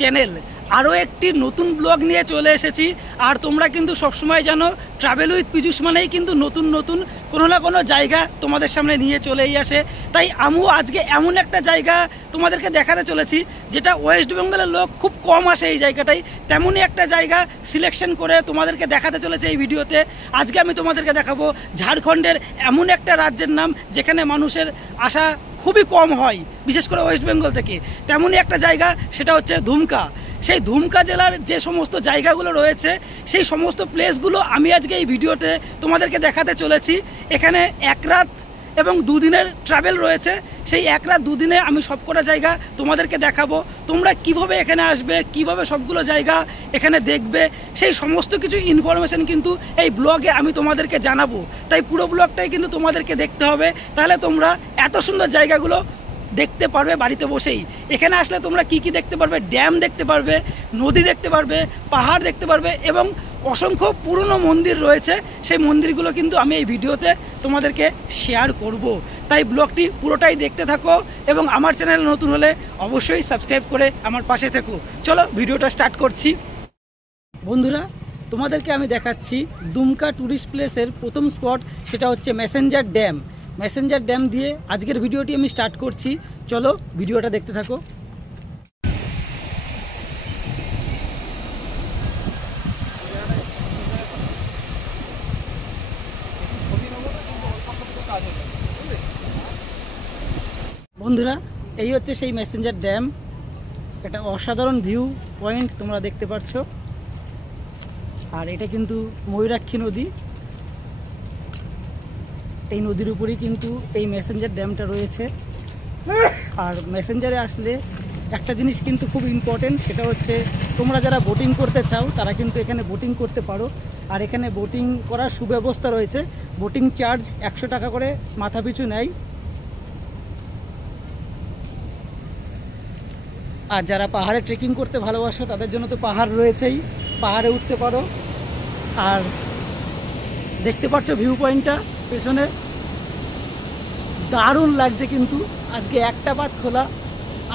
Channel আরও একটি নতুন ব্লগ নিয়ে চলে এসেছি। আর তোমরা কিন্তু সবসময় জানো ট্রাভেল উইথ পীযূষ মানেই কিন্তু নতুন নতুন কোনো না কোনো জায়গা তোমাদের সামনে নিয়ে চলেই আসে। তাই আমিও আজকে এমন একটা জায়গা তোমাদেরকে দেখাতে চলেছি যেটা ওয়েস্ট বেঙ্গলের লোক খুব কম আসে এই জায়গাটাই, তেমনই একটা জায়গা সিলেকশন করে তোমাদেরকে দেখাতে চলেছে এই ভিডিওতে। আজকে আমি তোমাদেরকে দেখাবো ঝাড়খণ্ডের এমন একটা রাজ্যের নাম যেখানে মানুষের আসা খুবই কম হয়, বিশেষ করে ওয়েস্ট বেঙ্গল থেকে। তেমনই একটা জায়গা, সেটা হচ্ছে দুমকা। সেই দুমকা জেলার যে সমস্ত জায়গাগুলো রয়েছে সেই সমস্ত প্লেসগুলো আমি আজকে এই ভিডিওতে তোমাদেরকে দেখাতে চলেছি। এখানে 1 রাত এবং 2 দিনের ট্রাভেল রয়েছে। সেই 1 রাত 2 দিনে আমি সবকটা জায়গা তোমাদেরকে দেখাবো। তোমরা কিভাবে এখানে আসবে, কিভাবে সবগুলো জায়গা এখানে দেখবে, সেই সমস্ত কিছু ইনফরমেশন কিন্তু এই ব্লগে আমি তোমাদেরকে জানাবো। তাই পুরো ব্লগটাই কিন্তু তোমাদেরকে দেখতে হবে, তাহলে তোমরা এত সুন্দর জায়গাগুলো দেখতে পারবে বাড়িতে বসেই। এখানে আসলে তোমরা কি কি দেখতে পারবে, ড্যাম দেখতে পারবে, নদী দেখতে পারবে, পাহাড় দেখতে পারবে এবং অসংখ্য পুরনো মন্দির রয়েছে। সেই মন্দিরগুলো কিন্তু আমি এই ভিডিওতে তোমাদেরকে শেয়ার করব। তাই ব্লগটি পুরোটাই দেখতে থাকো এবং আমার চ্যানেল নতুন হলে অবশ্যই সাবস্ক্রাইব করে আমার পাশে থেকো। চলো ভিডিওটা স্টার্ট করছি। বন্ধুরা, তোমাদেরকে আমি দেখাচ্ছি দুমকা ট্যুরিস্ট প্লেসের প্রথম স্পট, সেটা হচ্ছে মেসেঞ্জার ড্যাম। মেসেঞ্জার ড্যাম দিয়ে আজকের ভিডিওটি আমি স্টার্ট করছি। চলো ভিডিওটা দেখতে থাকো। বন্ধুরা, এই হচ্ছে সেই মেসেঞ্জার ড্যাম। এটা অসাধারণ ভিউ পয়েন্ট তোমরা দেখতে পাচ্ছ। আর এটা কিন্তু ময়ূরাক্ষী নদী। এই নদীর উপরেই কিন্তু এই মেসেঞ্জার ড্যামটা রয়েছে। আর মেসেঞ্জারে আসলে একটা জিনিস কিন্তু খুব ইম্পর্টেন্ট, সেটা হচ্ছে তোমরা যারা বোটিং করতে চাও তারা কিন্তু এখানে বোটিং করতে পারো। আর এখানে বোটিং করার সুব্যবস্থা রয়েছে। বোটিং চার্জ 100 টাকা করে মাথা পিছু নেয়। আর যারা পাহাড়ে ট্রেকিং করতে ভালোবাসো তাদের জন্য তো পাহাড় রয়েছেই, পাহাড়ে উঠতে পারো। আর দেখতে পাচ্ছ ভিউ পয়েন্টটা পেছনে, দারুণ লাগছে কিন্তু। আজকে একটা বাদ খোলা।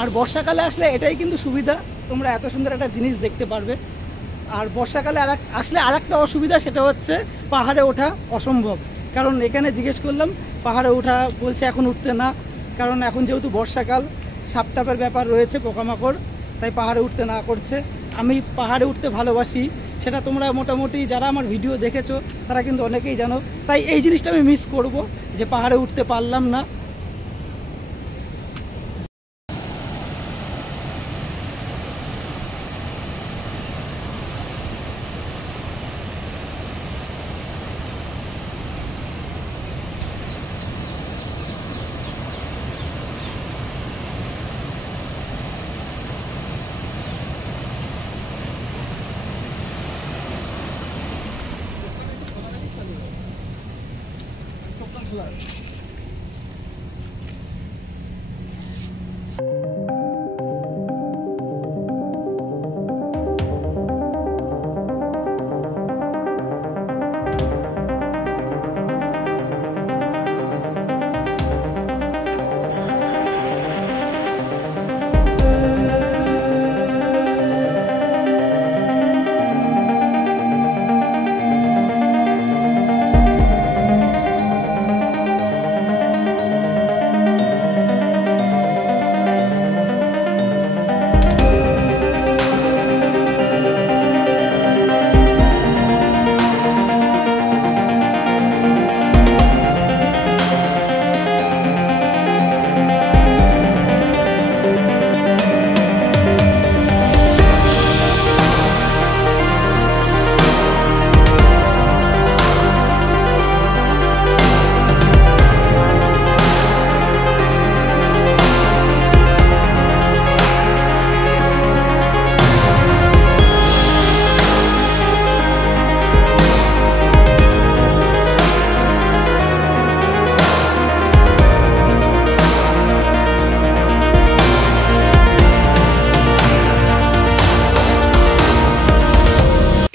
আর বর্ষাকালে আসলে এটাই কিন্তু সুবিধা, তোমরা এত সুন্দর একটা জিনিস দেখতে পারবে। আর বর্ষাকালে আসলে আরেকটা অসুবিধা, সেটা হচ্ছে পাহাড়ে ওঠা অসম্ভব। কারণ এখানে জিজ্ঞেস করলাম, পাহাড়ে ওঠা বলছে এখন উঠতে না, কারণ এখন যেহেতু বর্ষাকাল, সাপটাপের ব্যাপার রয়েছে, পোকামাকড়, তাই পাহাড়ে উঠতে না করছে। আমি পাহাড়ে উঠতে ভালোবাসি, সেটা তোমরা মোটামুটি যারা আমার ভিডিও দেখেছো তারা কিন্তু অনেকেই জানো। তাই এই জিনিসটা আমি মিস করব যে পাহাড়ে উঠতে পারলাম না।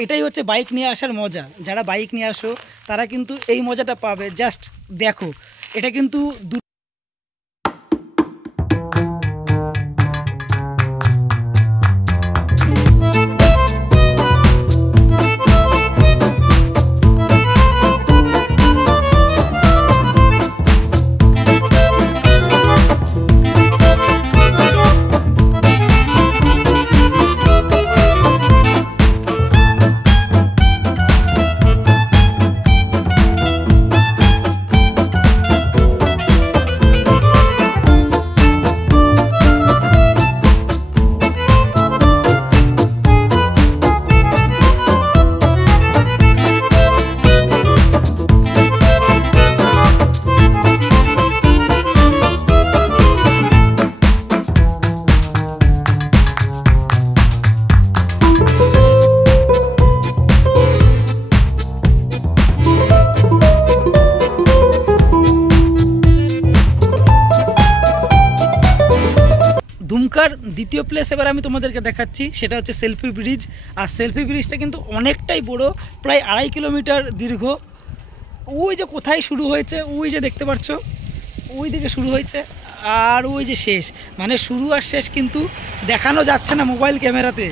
এটাই হচ্ছে বাইক নিয়ে আসার মজা। যারা বাইক নিয়ে আসো তারা কিন্তু এই মজাটা পাবে। জাস্ট দেখো, এটা কিন্তু দ্বিতীয় প্লেস এবার আমি তোমাদেরকে দেখাচ্ছি, সেটা হচ্ছে সেলফি ব্রিজ। আর সেলফি ব্রিজটা কিন্তু অনেকটাই বড়, প্রায় 2.5 কিলোমিটার দীর্ঘ। ওই যে কোথায় শুরু হয়েছে, ওই যে দেখতে পাচ্ছ, ওই দিকে শুরু হয়েছে আর ওই যে শেষ, মানে শুরু আর শেষ কিন্তু দেখানো যাচ্ছে না মোবাইল ক্যামেরাতে।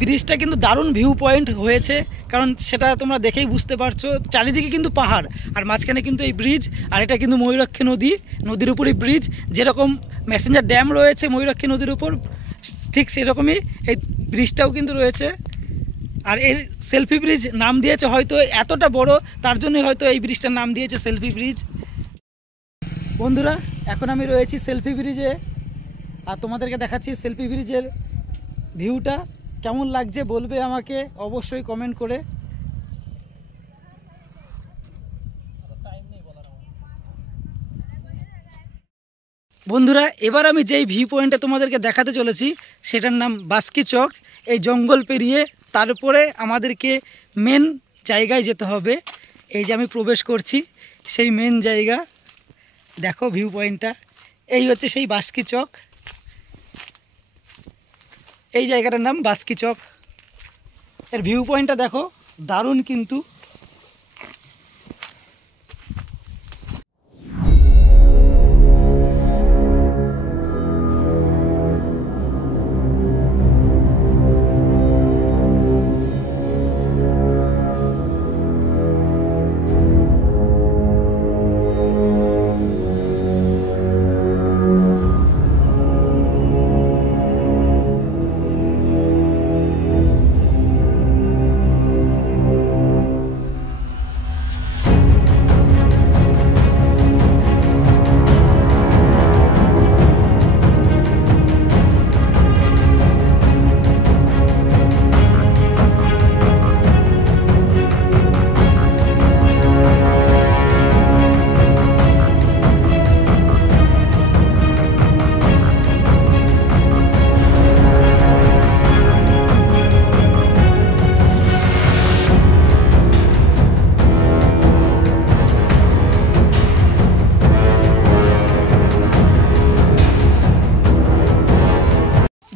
ব্রিজটা কিন্তু দারুণ ভিউ পয়েন্ট হয়েছে, কারণ সেটা তোমরা দেখেই বুঝতে পারছো, চারিদিকে কিন্তু পাহাড় আর মাঝখানে কিন্তু এই ব্রিজ। আর এটা কিন্তু ময়ূরাক্ষী নদীর উপরই ব্রিজ। যেরকম ম্যাসেঞ্জার ড্যাম রয়েছে ময়ূরাক্ষী নদীর উপর, ঠিক সেরকমই এই ব্রিজটাও কিন্তু রয়েছে। আর এর সেলফি ব্রিজ নাম দিয়েছে হয়তো, এতটা বড় তার জন্যই হয়তো এই ব্রিজটার নাম দিয়েছে সেলফি ব্রিজ। বন্ধুরা, এখন আমি রয়েছি সেলফি ব্রিজে, আর তোমাদেরকে দেখাচ্ছি সেলফি ব্রিজের ভিউটা কেমন লাগছে বলবে আমাকে অবশ্যই কমেন্ট করে। বন্ধুরা, এবার আমি যেই ভিউ পয়েন্টটা তোমাদেরকে দেখাতে চলেছি সেটার নাম বাস্কি চক। এই জঙ্গল পেরিয়ে তারপরে আমাদেরকে মেন জায়গায় যেতে হবে। এই যে আমি প্রবেশ করছি সেই মেন জায়গা, দেখো ভিউ পয়েন্টটা, এই হচ্ছে সেই বাস্কি চক। এই জায়গাটার নাম বাস্কি চক। এর ভিউ পয়েন্টটা দেখো, দারুণ কিন্তু।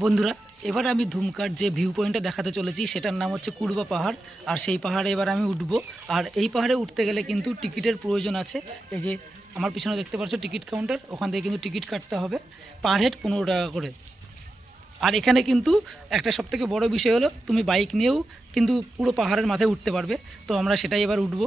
বন্ধুরা, এবার আমি ধুমকার যে ভিউ পয়েন্টটা দেখাতে চলেছি সেটার নাম হচ্ছে কুড়বা পাহাড়। আর সেই পাহাড়ে এবার আমি উঠবো। আর এই পাহাড়ে উঠতে গেলে কিন্তু টিকিটের প্রয়োজন আছে। এই যে আমার পিছনে দেখতে পাচ্ছ টিকিট কাউন্টার, ওখান থেকে কিন্তু টিকিট কাটতে হবে পার হেড 15 টাকা করে। আর এখানে কিন্তু একটা সবথেকে বড় বিষয় হলো, তুমি বাইক নিয়েও কিন্তু পুরো পাহাড়ের মাথায় উঠতে পারবে। তো আমরা সেটাই এবার উঠবো।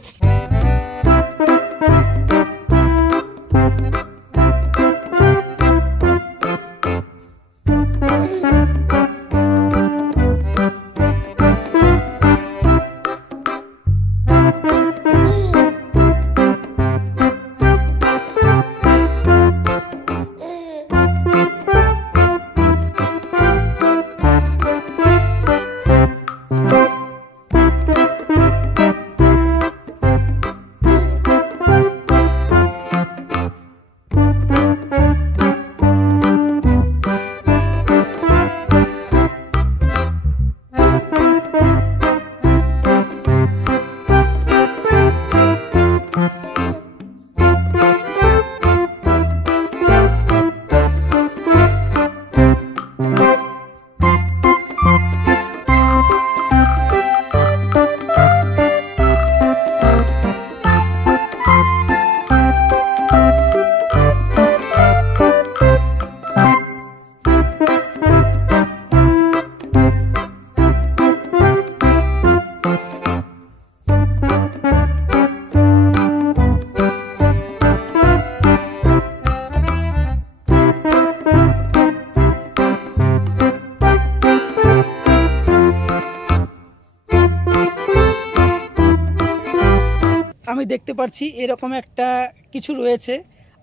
আমি দেখতে পাচ্ছি এরকম একটা কিছু রয়েছে,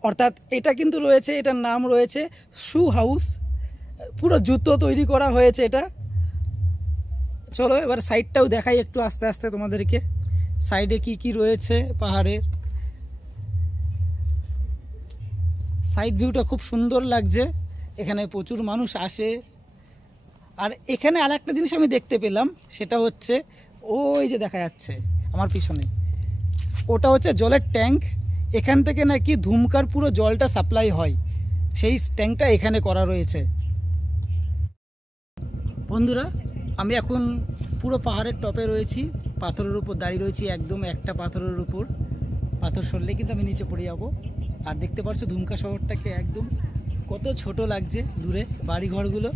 অর্থাৎ এটা কিন্তু রয়েছে, এটার নাম রয়েছে শু হাউস। পুরো জুতো তৈরি করা হয়েছে এটা। চলো এবার সাইডটাও দেখাই একটু আস্তে আস্তে তোমাদেরকে, সাইডে কি কি রয়েছে পাহাড়ের। সাইড ভিউটা খুব সুন্দর লাগছে, এখানে প্রচুর মানুষ আসে। আর এখানে আরেকটা জিনিস আমি দেখতে পেলাম, সেটা হচ্ছে ওই যে দেখা যাচ্ছে আমার পিছনে, ওটা হচ্ছে জলের ট্যাঙ্ক। এখান থেকে নাকি ধুমকার পুরো জলটা সাপ্লাই হয়, সেই ট্যাঙ্কটা এখানে করা রয়েছে। বন্ধুরা, আমি এখন পুরো পাহাড়ের টপে রয়েছি, পাথরের উপর দাঁড়িয়ে রয়েছি, একদম একটা পাথরের উপর। পাথর সরলে কিন্তু আমি নিচে পড়ে যাব। আর দেখতে পাচ্ছ দুমকা শহরটাকে একদম কত ছোট লাগছে দূরে বাড়িঘরগুলো।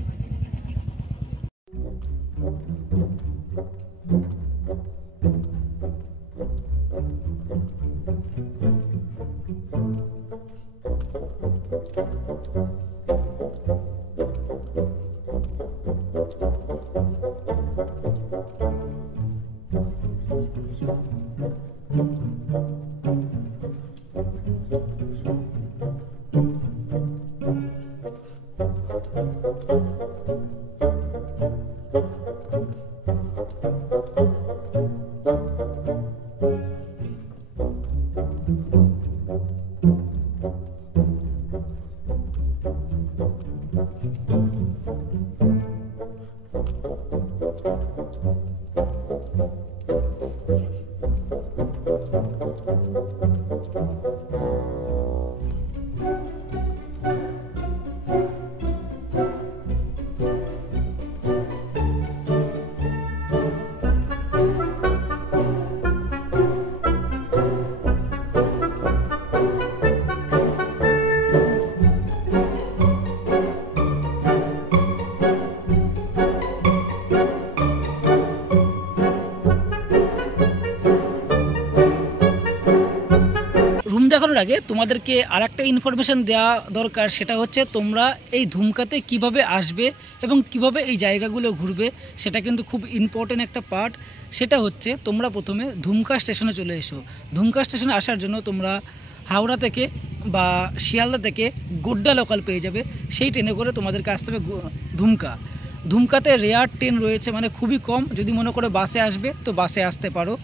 রুম দেখানোর আগে তোমাদেরকে আর একটা ইনফরমেশান দেওয়া দরকার, সেটা হচ্ছে তোমরা এই ধুমকাতে কিভাবে আসবে এবং কিভাবে এই জায়গাগুলো ঘুরবে, সেটা কিন্তু খুব ইম্পর্টেন্ট একটা পার্ট। সেটা হচ্ছে তোমরা প্রথমে ধুমকা স্টেশনে চলে এসো। ধুমকা স্টেশনে আসার জন্য তোমরা হাওড়া থেকে বা শিয়ালদা থেকে গোড্ডা লোকাল পেয়ে যাবে, সেই ট্রেনে করে তোমাদেরকে আসতে হবে ধুমকা। ধুমকাতে রেয়ার ট্রেন রয়েছে, মানে খুবই কম। যদি মনে করে বাসে আসবে তো বাসে আসতে পারো।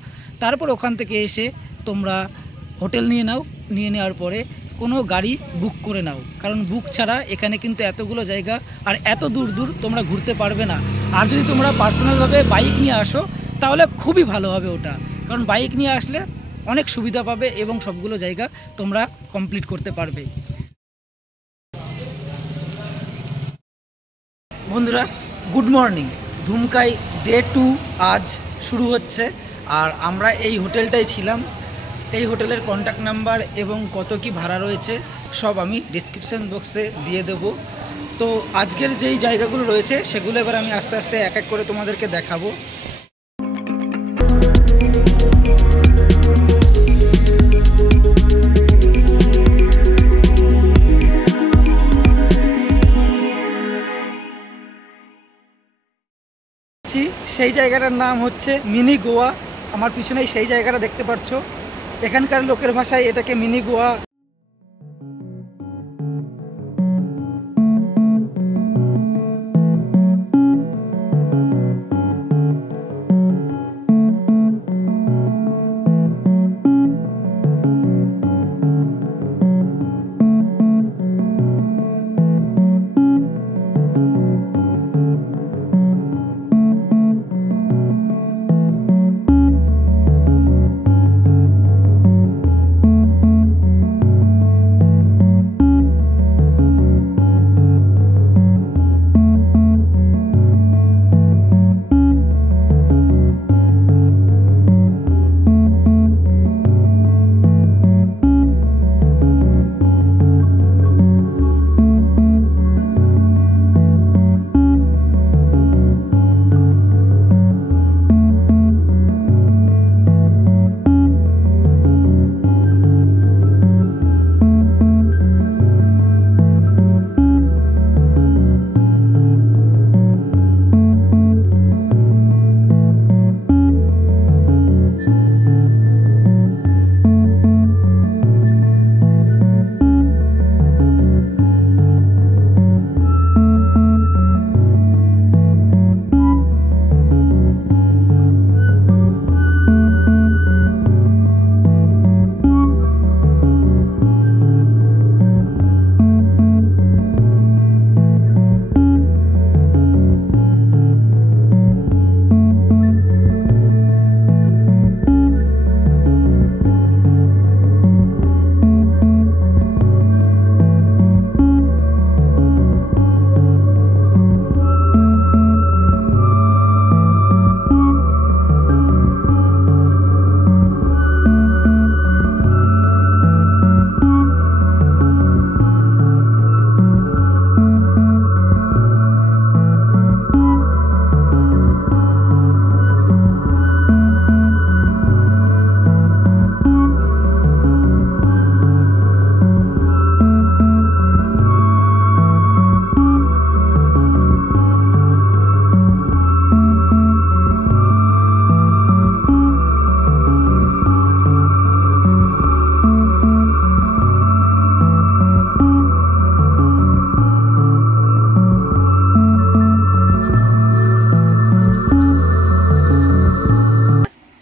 তারপর ওখান থেকে এসে তোমরা হোটেল নিয়ে নাও, নিয়ে নেওয়ার পরে কোনো গাড়ি বুক করে নাও, কারণ বুক ছাড়া এখানে কিন্তু এতগুলো জায়গা আর এত দূর দূর তোমরা ঘুরতে পারবে না। আর যদি তোমরা পার্সোনালভাবে বাইক নিয়ে আসো তাহলে খুবই ভালো হবে ওটা, কারণ বাইক নিয়ে আসলে অনেক সুবিধা পাবে এবং সবগুলো জায়গা তোমরা কমপ্লিট করতে পারবে। বন্ধুরা, গুড মর্নিং। ধুমকায় ডে 2 আজ শুরু হচ্ছে, আর আমরা এই হোটেলটাই ছিলাম। এই হোটেলের কন্ট্যাক্ট নাম্বার এবং কত কি ভাড়া রয়েছে সব আমি ডিসক্রিপশান বক্সে দিয়ে দেব। তো আজকের যেই জায়গাগুলো রয়েছে সেগুলো এবার আমি আস্তে আস্তে এক এক করে তোমাদেরকে দেখাবো। সেই জায়গাটার নাম হচ্ছে মিনি গোয়া। আমার পিছনেই সেই জায়গাটা দেখতে পাচ্ছ। এখানকার লোকের ভাষায় এটাকে মিনি গোয়া।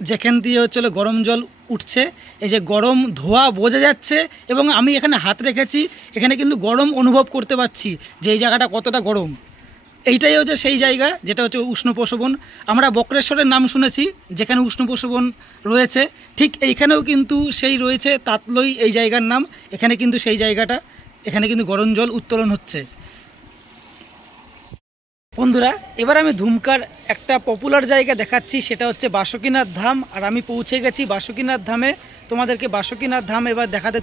যেখান দিয়ে হচ্ছে গরম জল উঠছে, এই যে গরম ধোঁয়া বোঝা যাচ্ছে এবং আমি এখানে হাত রেখেছি, এখানে কিন্তু গরম অনুভব করতে পারছি যে এই জায়গাটা কতটা গরম। এইটাই হচ্ছে সেই জায়গা যেটা হচ্ছে উষ্ণ প্রসবন। আমরা বক্রেশ্বরের নাম শুনেছি যেখানে উষ্ণ প্রসবন রয়েছে, ঠিক এইখানেও কিন্তু সেই রয়েছে তাতলই এই জায়গার নাম। এখানে কিন্তু সেই জায়গাটা, এখানে কিন্তু গরম জল উত্তোলন হচ্ছে। বন্ধুরা, এবার আমি ধুমকার একটা পপুলার জায়গা দেখাচ্ছি, সেটা হচ্ছে বাসুকীনাথ ধাম। আর আমি পৌঁছে গেছি বাসুকীনাথ ধামে, তোমাদেরকে বাসুকীনাথ ধাম এবার দেখাতে।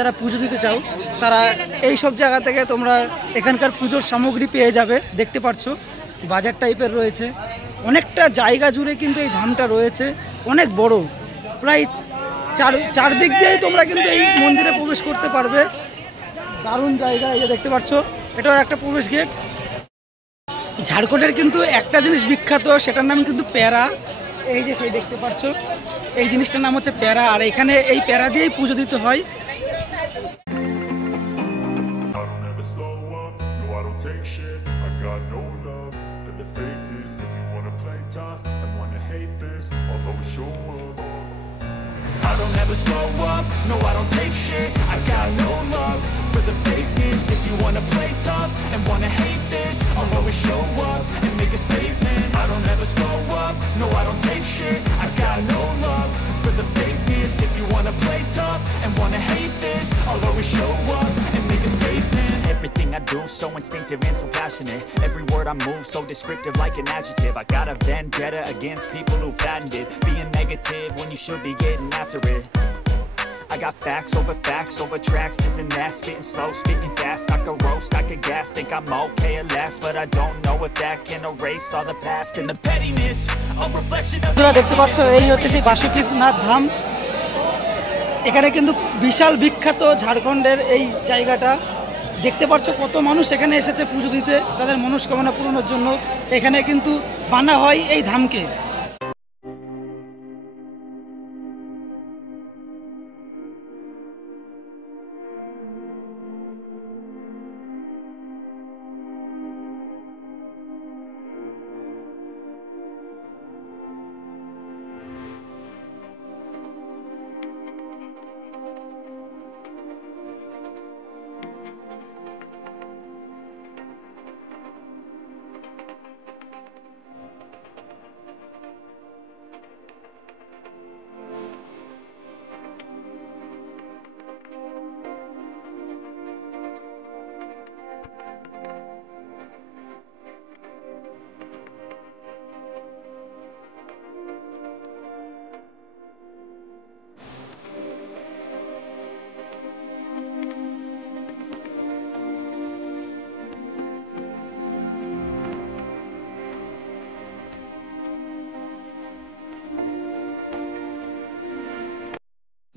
যারা পুজো দিতে চাও তারা এই সব জায়গা থেকে তোমরা এখানকার পুজোর সামগ্রী পেয়ে যাবে। দেখতে পাচ্ছ বাজার টাইপের রয়েছে, অনেকটা জায়গা জুড়ে কিন্তু এই ধামটা রয়েছে, অনেক বড়, প্রায় চারদিক দিয়েই তোমরা কিন্তু এই মন্দিরে প্রবেশ করতে পারবে। দারুণ জায়গা, এই যে দেখতে পাচ্ছ এটাও একটা প্রবেশ গেট। ঝাড়খণ্ডের কিন্তু একটা জিনিস বিখ্যাত, সেটার নাম কিন্তু প্যারা। এই যে সেই দেখতে পাচ্ছ এই জিনিসটার নাম হচ্ছে প্যারা, আর এখানে এই প্যারা দিয়েই পুজো দিতে হয়। Take shit, I got no love for the fakeness. If you wanna play tough and wanna hate this, I'll always show up. I don't ever slow up, no I don't take shit. I got no love for the fakeness. If you wanna play tough and wanna hate this, I'll always show up and make a statement. I don't ever slow up, no I don't take shit. I got no love for the fakeness. If you wanna play tough and wanna hate this, I'll always show up and make a statement. Everything I do so instinctive and so passionate. Every word I move so descriptive like an adjective. I got a vendetta against people who patented being negative when you should be getting after it. I got facts over tracks, this and that. Spitting slow, spitting fast. I could roast, I could gas. Think I'm okay at last, but I don't know if that can erase all the past and the pettiness. A reflection of. দেখতে পাচ্ছ এই হচ্ছে সেই বাসুকীনাথ ধাম। এখানে কিন্তু বিশাল বিখ্যাত ঝাড়খণ্ডের এই জায়গাটা। দেখতে পাচ্ছ কত মানুষ এখানে এসেছে পুজো দিতে, তাদের মনস্কামনা পূরণের জন্য। এখানে কিন্তু বানা হয় এই ধামকে।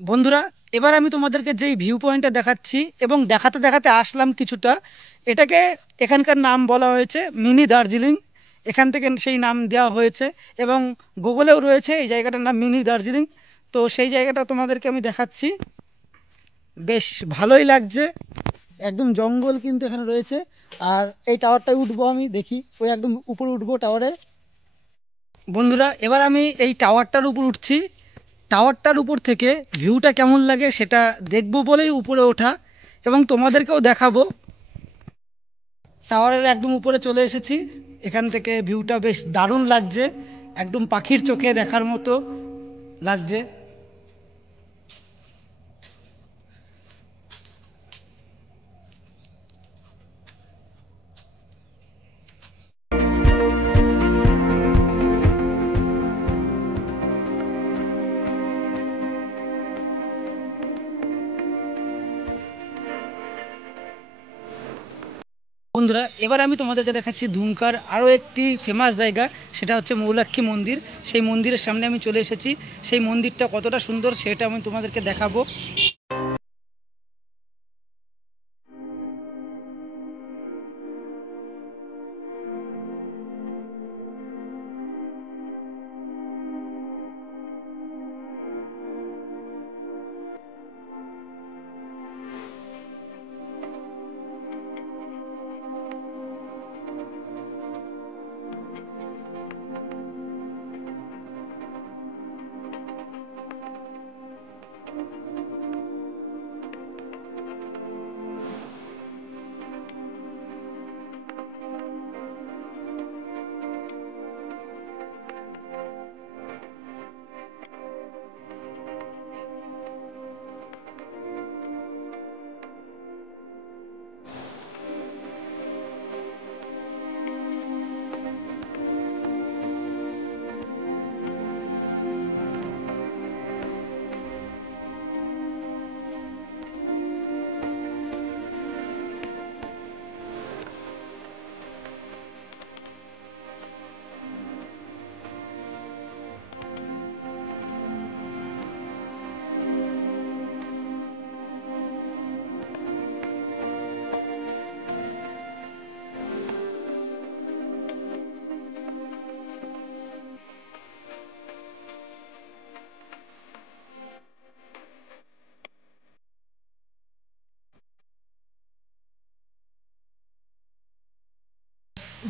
বন্ধুরা, এবার আমি তোমাদেরকে যেই ভিউ পয়েন্টটা দেখাচ্ছি এবং দেখাতে দেখাতে আসলাম কিছুটা, এটাকে এখানকার নাম বলা হয়েছে মিনি দার্জিলিং। এখান থেকে সেই নাম দেওয়া হয়েছে এবং গুগলেও রয়েছে এই জায়গাটার নাম মিনি দার্জিলিং। তো সেই জায়গাটা তোমাদেরকে আমি দেখাচ্ছি, বেশ ভালোই লাগছে। একদম জঙ্গল কিন্তু এখানে রয়েছে। আর এই টাওয়ারটায় উঠবো, আমি দেখি ওই একদম উপরে উঠবো টাওয়ারে। বন্ধুরা, এবার আমি এই টাওয়ারটার উপর উঠছি। টাওয়ারটার উপর থেকে ভিউটা কেমন লাগে সেটা দেখবো বলেই উপরে ওঠা এবং তোমাদেরকেও দেখাবো। টাওয়ারের একদম উপরে চলে এসেছি। এখান থেকে ভিউটা বেশ দারুণ লাগছে, একদম পাখির চোখে দেখার মতো লাগছে। বন্ধুরা এবার আমি তোমাদেরকে দেখাচ্ছি ধুমকার আরও একটি ফেমাস জায়গা, সেটা হচ্ছে মৌলাক্ষী মন্দির। সেই মন্দিরের সামনে আমি চলে এসেছি। সেই মন্দিরটা কতটা সুন্দর সেটা আমি তোমাদেরকে দেখাবো।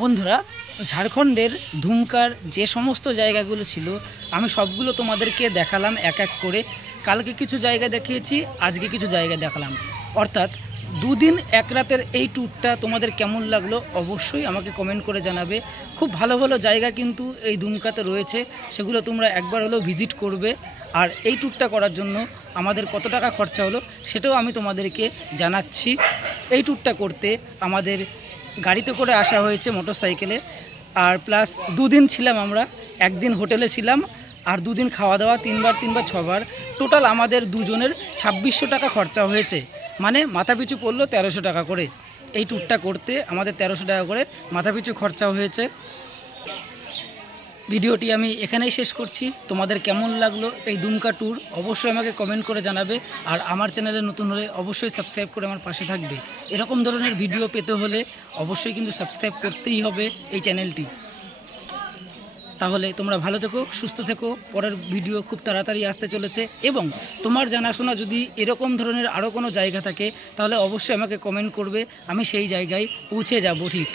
বন্ধুরা ঝাড়খণ্ডের ধুমকার যে সমস্ত জায়গাগুলো ছিল আমি সবগুলো তোমাদেরকে দেখালাম এক এক করে। কালকে কিছু জায়গা দেখিয়েছি, আজকে কিছু জায়গা দেখালাম। অর্থাৎ দুদিন এক রাতের এই ট্যুরটা তোমাদের কেমন লাগলো অবশ্যই আমাকে কমেন্ট করে জানাবে। খুব ভালো ভালো জায়গা কিন্তু এই ধুমকাতে রয়েছে, সেগুলো তোমরা একবার হলেও ভিজিট করবে। আর এই ট্যুরটা করার জন্য আমাদের কত টাকা খরচা হলো সেটাও আমি তোমাদেরকে জানাচ্ছি। এই ট্যুরটা করতে আমাদের গাড়িতে করে আসা হয়েছে, মোটর সাইকেলে। আর প্লাস দুদিন ছিলাম আমরা, একদিন হোটেলে ছিলাম আর দুদিন খাওয়া দাওয়া 3 বার 6 বার। টোটাল আমাদের দুজনের 2600 টাকা খরচা হয়েছে, মানে মাথাপিছু পড়লো 1300 টাকা করে। এই ট্যুরটা করতে আমাদের 1300 টাকা করে মাথাপিছু খরচা হয়েছে। ভিডিওটি আমি এখানেই শেষ করছি। তোমাদের কেমন লাগলো এই দুমকা ট্যুর অবশ্যই আমাকে কমেন্ট করে জানাবে। আর আমার চ্যানেলে নতুন হলে অবশ্যই সাবস্ক্রাইব করে আমার পাশে থাকবে। এরকম ধরনের ভিডিও পেতে হলে অবশ্যই কিন্তু সাবস্ক্রাইব করতেই হবে এই চ্যানেলটি। তাহলে তোমরা ভালো থেকো, সুস্থ থেকো। পরের ভিডিও খুব তাড়াতাড়ি আসতে চলেছে। এবং তোমার জানাশোনা যদি এরকম ধরনের আরও কোনো জায়গা থাকে তাহলে অবশ্যই আমাকে কমেন্ট করবে, আমি সেই জায়গায় পৌঁছে যাব ঠিক।